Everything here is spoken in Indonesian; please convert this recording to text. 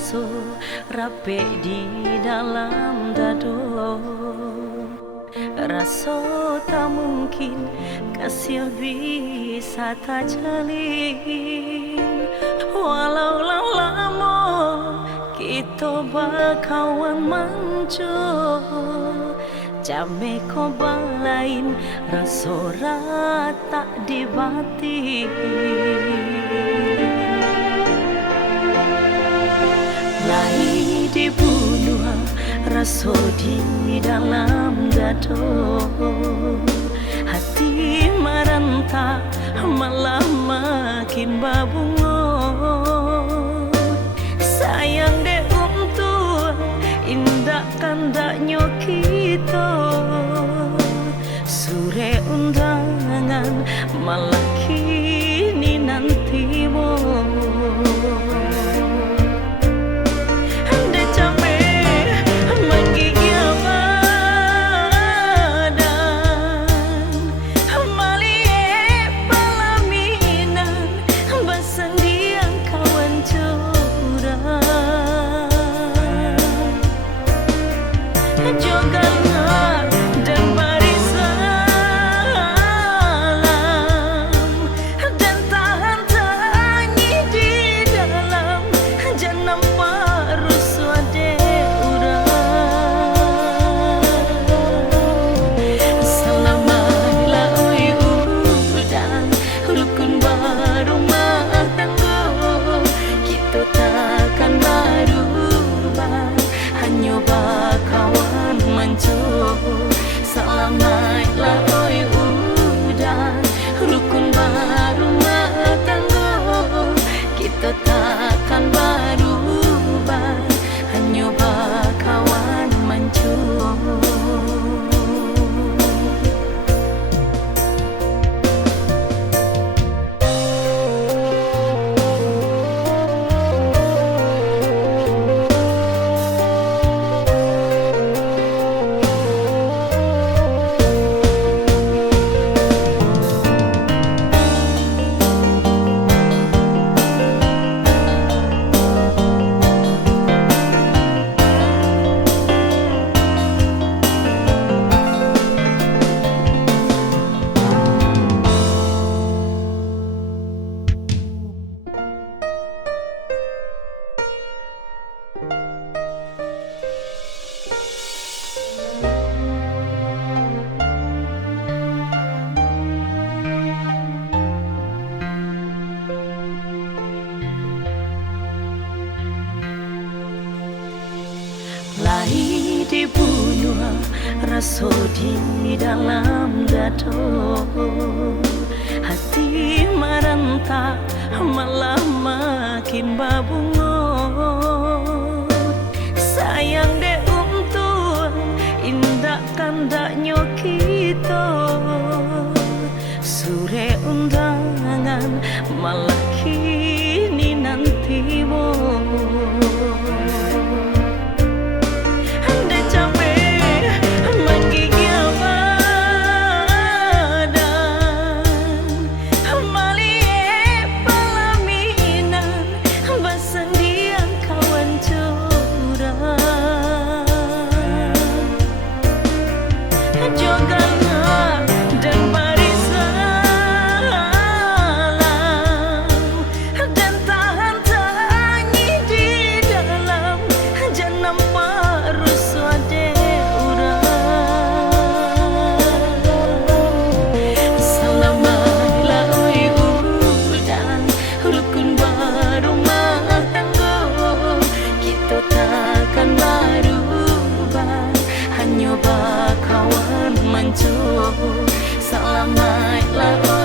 raso rapi di dalam dado. Raso tak mungkin kasih bisa tak jalin, walau lama kita bakawan manco. Jame ko balain raso tak dibati. Lai dibunuh raso di dalam dado. Hati merentah malah makin babungot. Sayang deh untuk indah kandaknya kita. Sure undangan malah kini nanti mo. Selamatlah oi udah rukun baru tanggo. Kita takkan berubah, hanya bakawan mancung. Lai dibunuh raso di dalam dado. Hati merentah malah makin babungot. Sayang deh untuk indah kandaknya kita. Sure undangan malah kini nanti mo. Bakawan mancung, selamatlah.